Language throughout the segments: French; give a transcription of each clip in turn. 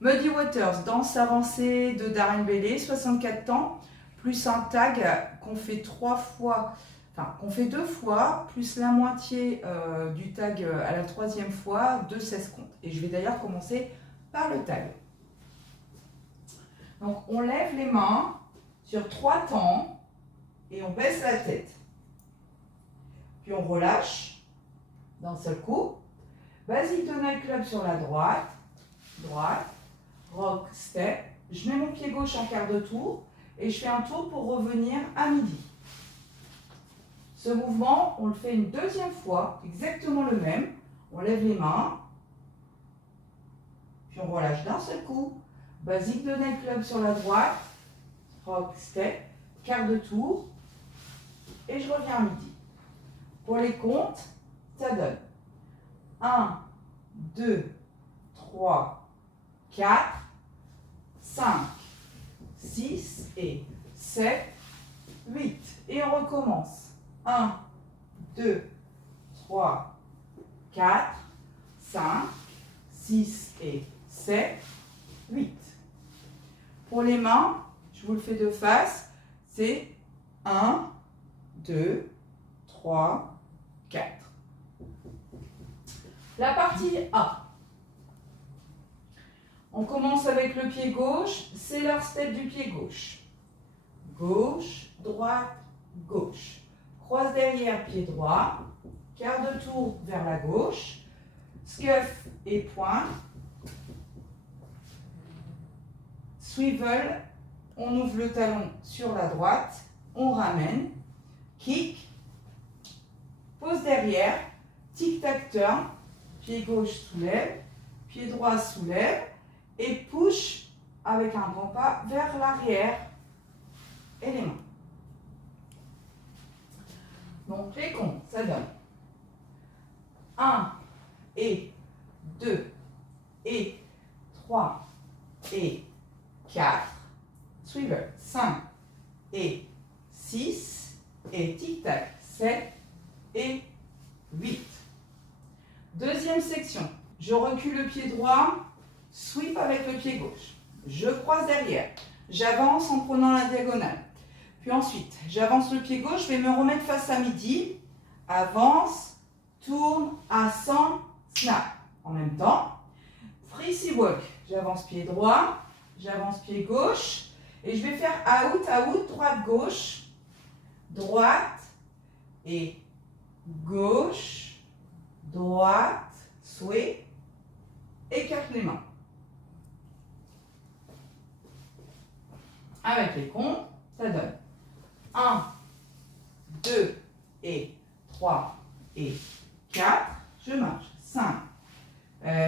Muddy Waters, danse avancée de Darren Bailey, 64 temps, plus un tag qu'on fait 3 fois, enfin qu'on fait 2 fois, plus la moitié du tag à la 3e fois de 16 comptes. Et je vais d'ailleurs commencer par le tag. Donc on lève les mains sur 3 temps et on baisse la tête. Puis on relâche d'un seul coup. Basic Donald Club sur la droite, rock, step. Je mets mon pied gauche en quart de tour et je fais un tour pour revenir à midi. Ce mouvement, on le fait une 2e fois, exactement le même. On lève les mains, puis on relâche d'un seul coup. Basic Donald Club sur la droite, rock, step, quart de tour et je reviens à midi. Pour les comptes, ça donne 1, 2, 3, 4, 5, 6 et 7, 8. Et on recommence. 1, 2, 3, 4, 5, 6 et 7, 8. Pour les mains, je vous le fais de face, c'est 1, 2, 3, 4. La partie A. On commence avec le pied gauche, c'est leur step du pied gauche. Gauche, droite, gauche. Croise derrière, pied droit. Quart de tour vers la gauche. Scuff et pointe. Swivel, on ouvre le talon sur la droite. On ramène. Kick. Pose derrière. Tic-tac-turn. Pied gauche soulève. Pied droit soulève. Et push avec un grand pas vers l'arrière et les mains. Donc les comptes, ça donne 1 et 2 et 3 et 4, swivel 5 et 6 et tic-tac 7 et 8. Deuxième section, je recule le pied droit. Sweep avec le pied gauche. Je croise derrière. J'avance en prenant la diagonale. Puis ensuite, j'avance le pied gauche. Je vais me remettre face à midi. Avance, tourne, ascend, snap. En même temps, free walk. J'avance pied droit. J'avance pied gauche. Et je vais faire out, out, droite, gauche. Droite et gauche. Droite, sweep. Écarte les mains. Avec les comptes, ça donne 1, 2 et 3 et 4. Je marche 5,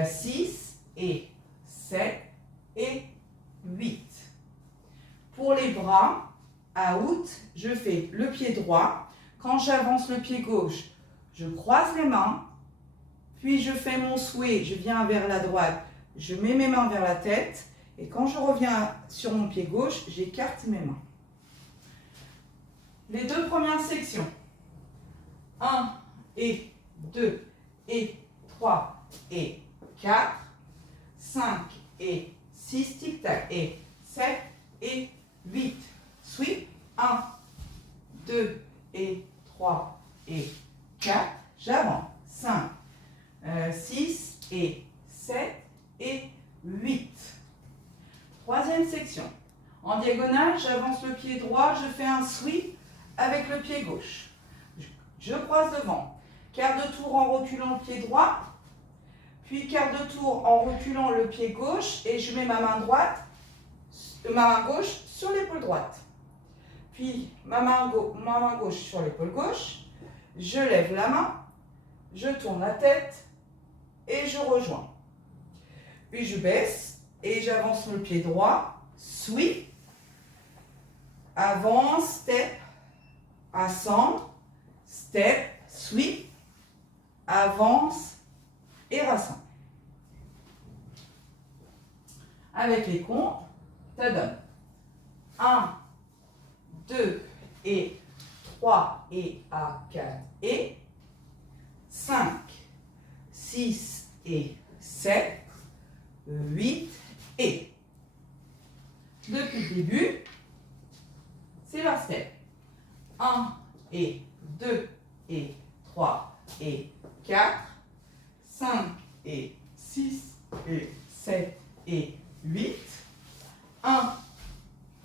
6 et 7 et 8. Pour les bras, out, je fais le pied droit. Quand j'avance le pied gauche, je croise les mains. Puis je fais mon sway, je viens vers la droite, je mets mes mains vers la tête. Et quand je reviens sur mon pied gauche, j'écarte mes mains. Les deux premières sections. 1 et 2 et 3 et 4. 5 et 6, tic-tac, et 7 et 8. Sweep. 1, 2 et 3 et 4. J'avance. 5, 6 et 7 et 8. Troisième section. En diagonale, j'avance le pied droit, je fais un sweep avec le pied gauche. Je croise devant. Quart de tour en reculant le pied droit, puis quart de tour en reculant le pied gauche et je mets ma main gauche sur l'épaule droite. Puis ma main gauche sur l'épaule gauche, je lève la main, je tourne la tête et je rejoins. Puis je baisse et j'avance le pied droit, sweep, avance, step, ascend, step, sweep, avance et rassemble. Avec les comptes, ça donne 1, 2 et 3 et à 4 et 5, 6 et 7, 8 et 4, 5 et 6 et 7 et 8, 1,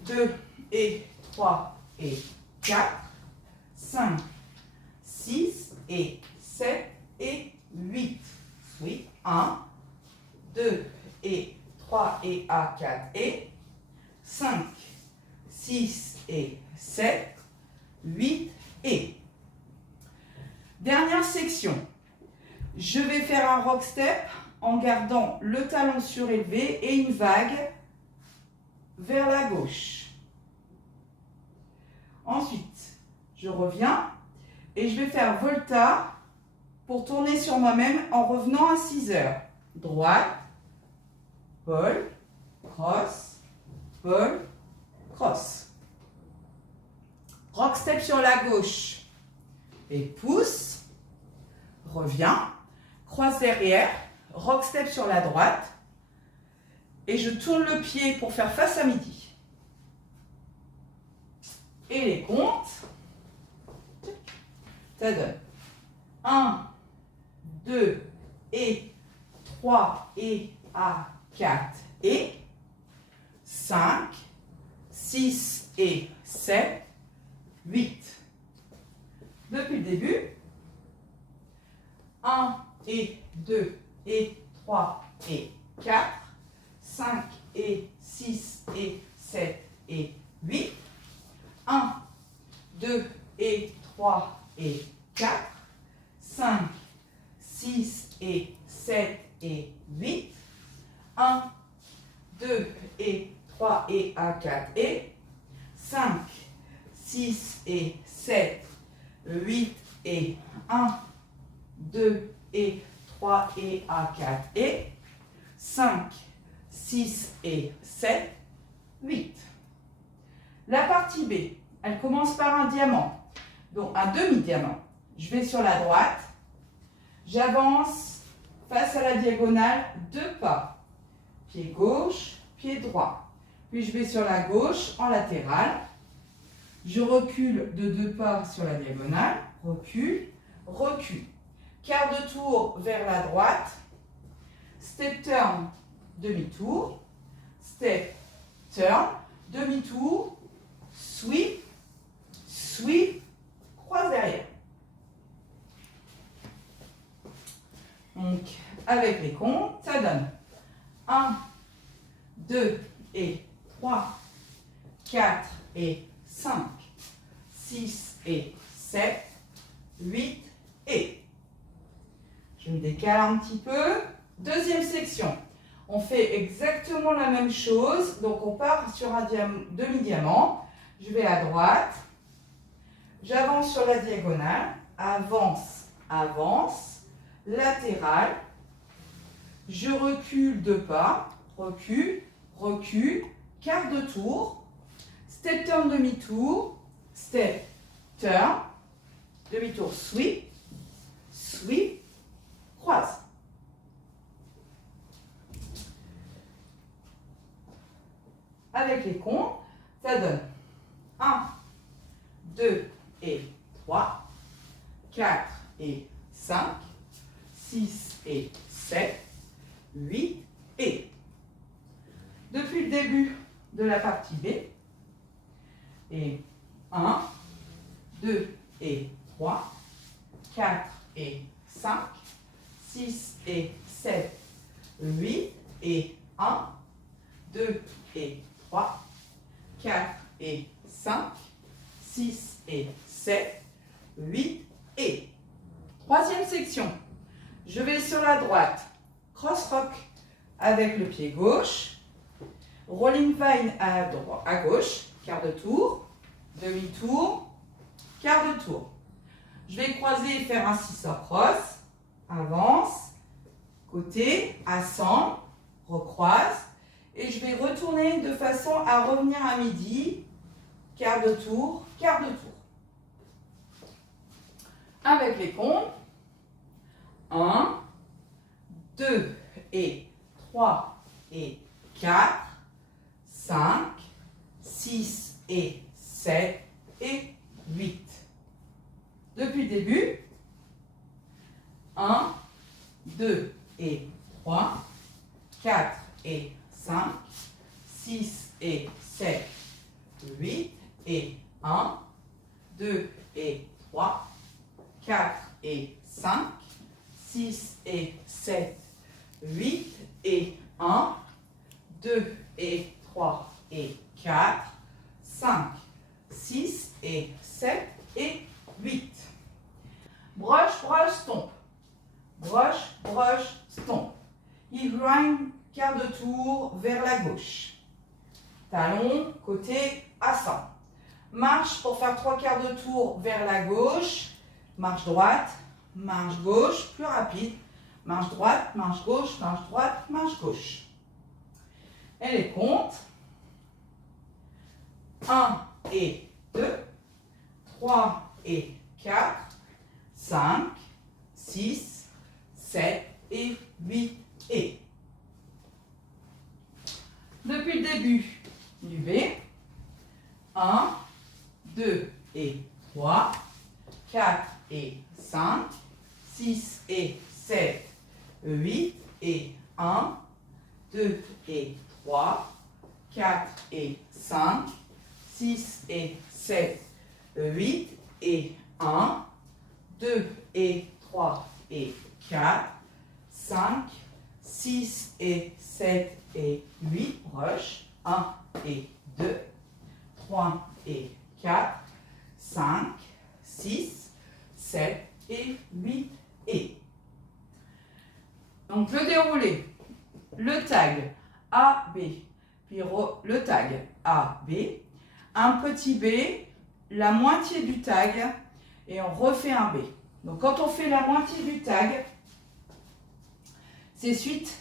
2 et 3 et 4, 5, 6 et 7 et 8. Oui, 1, 2 et 3 et A, 4 et 5, 6 et 7, 8 et. Dernière section. Je vais faire un rock step en gardant le talon surélevé et une vague vers la gauche. Ensuite, je reviens et je vais faire volta pour tourner sur moi-même en revenant à 6 heures. Droite, ball, cross, ball, cross. Rock step sur la gauche et pousse, reviens, croise derrière, rock step sur la droite et je tourne le pied pour faire face à midi. Et les comptes, ça donne 1, 2 et 3 et A, 4 et 5, 6 et 7, 8. Depuis le début, 1 et 2 et 3 et 4, 5 et 6 et 7 et 8, 1, 2 et 3 et 4, 5, 6 et 7 et 8, 1, 2 et 3 et A4 et 5, 6 et 7, 8 et 1, 2 et 3 et A4 et 5, 6 et 7, 8. La partie B, elle commence par un diamant, donc un demi-diamant. Je vais sur la droite, j'avance face à la diagonale 2 pas. Pied gauche, pied droit. Puis je vais sur la gauche en latérale. Je recule de 2 pas sur la diagonale. Recule, recule. Quart de tour vers la droite. Step turn, demi-tour. Step turn, demi-tour. Sweep, sweep, croise derrière. Donc, avec les comptes, ça donne 1, 2 et 3, 4 et 5, 6 et 7, 8 et. Je me décale un petit peu. Deuxième section. On fait exactement la même chose. Donc, on part sur un demi-diamant. Je vais à droite. J'avance sur la diagonale. Avance, avance. Latéral. Je recule 2 pas. Recule, recule. Quart de tour. Step turn, demi-tour. Step turn. Demi-tour, sweep. Sweep. Croise. Avec les comptes, ça donne 1, 2 et 3, 4 et 5, 6 et 7, 8 et. Depuis le début de la partie B, et 1, 2 et 3, 4 et 5, 6 et 7, 8 et 1, 2 et 3, 4 et 5, 6 et 7, 8 et. Troisième section. Je vais sur la droite, cross rock avec le pied gauche, rolling vine à gauche, quart de tour, demi-tour, quart de tour. Je vais croiser et faire un scissor cross, avance, côté, ascend, recroise. Et je vais retourner de façon à revenir à midi, quart de tour, quart de tour. Avec les comptes, 1, 2 et 3 et 4, 5, 6 et 7 et 8. Depuis le début, 1, 2 et 3, 4 et 5, 6 et 7, 8 et 1, 2 et 3, 4 et 5, 6 et 7, 8 et 1, 2 et 3 et 4, 5, 6 et 7 et 8. Brush, brush, stomp. Brush, brush, stomp. Il grind, quart de tour vers la gauche. Talon, côté ascendant. Marche pour faire 3 quarts de tour vers la gauche. Marche droite, marche gauche, plus rapide. Marche droite, marche gauche, marche droite, marche gauche. Elle les compte. 1 et 2, 3 et 4, 5, 6, 7 et 8 et. Depuis le début du B, 1, 2 et 3, 4 et 5, 6 et 7, 8 et 1, 2 et 3, 4 et 5, 6 et 7, 8 et 1, 2 et 3 et 4, 5, 6 et 7 et 8, brush, 1 et 2, 3 et 4, 5, 6, 7 et 8 et. Donc le déroulé, le tag A, B, puis le tag A, B, un petit B, la moitié du tag et on refait un B. Donc quand on fait la moitié du tag, c'est suite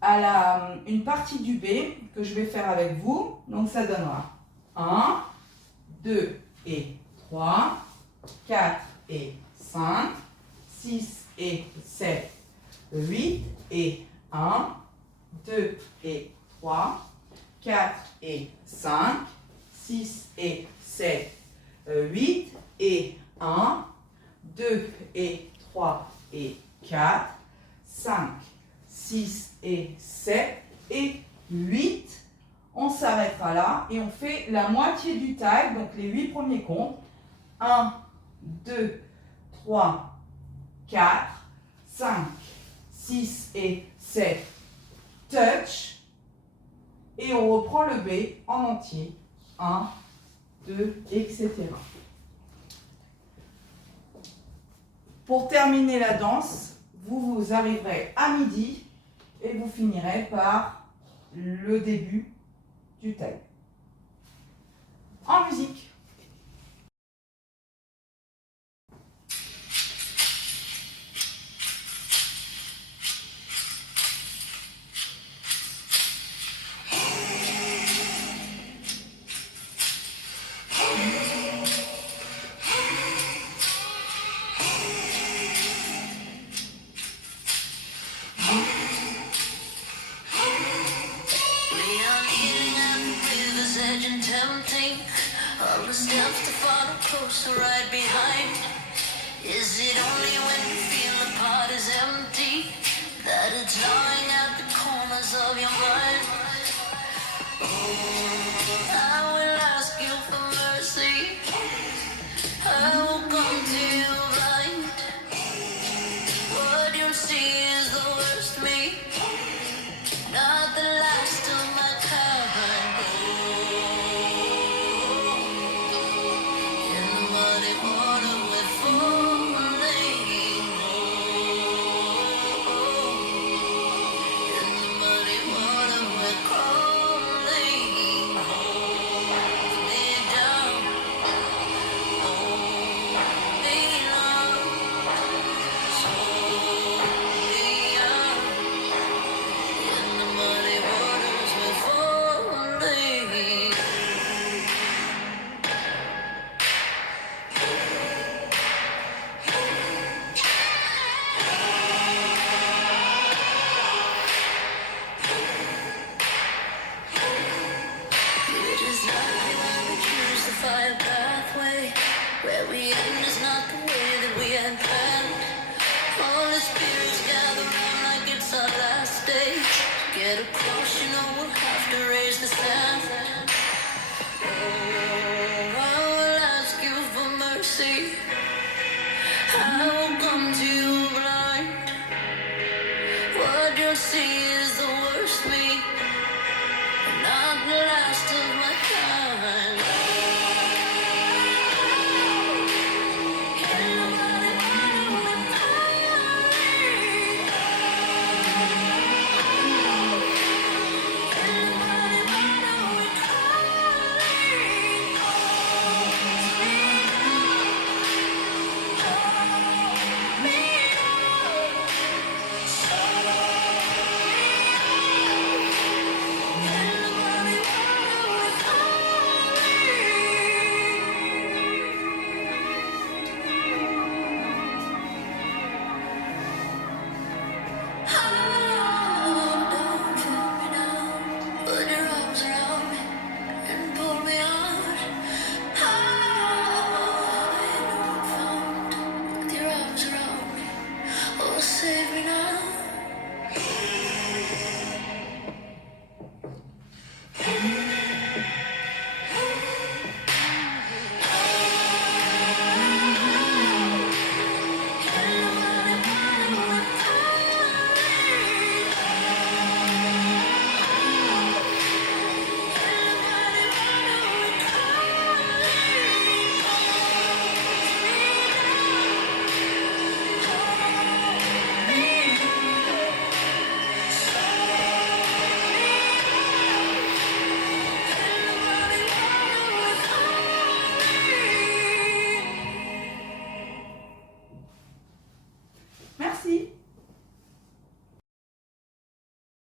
à une partie du B que je vais faire avec vous. Donc ça donnera 1, 2 et 3, 4 et 5, 6 et 7, 8 et 1, 2 et 3, 4 et 5, 6 et 7, 8 et 1, 2 et 3 et 4, 5, 6 et 7 et 8. On s'arrêtera là et on fait la moitié du tag, donc les 8 premiers comptes. 1, 2, 3, 4, 5, 6 et 7, touch. Et on reprend le B en entier. 1, 2, etc. Pour terminer la danse, vous arriverez à midi et vous finirez par le début du tag. En musique. All the steps to follow closer right behind. Is it only when you feel the pot is empty that it's gnawing at the corners of your mind? I will ask you for mercy. I will come to you blind. What you see is the worst me, not the last of my kind. In the muddy water we're falling. spirits gather round like it's our last day. Get across, you know we'll have to raise the stand. Oh, I will ask you for mercy. I will come to you blind. What you'll see is the worst me, not the last of my kind. Can nobody run with me? Can nobody run with save me now. Merci.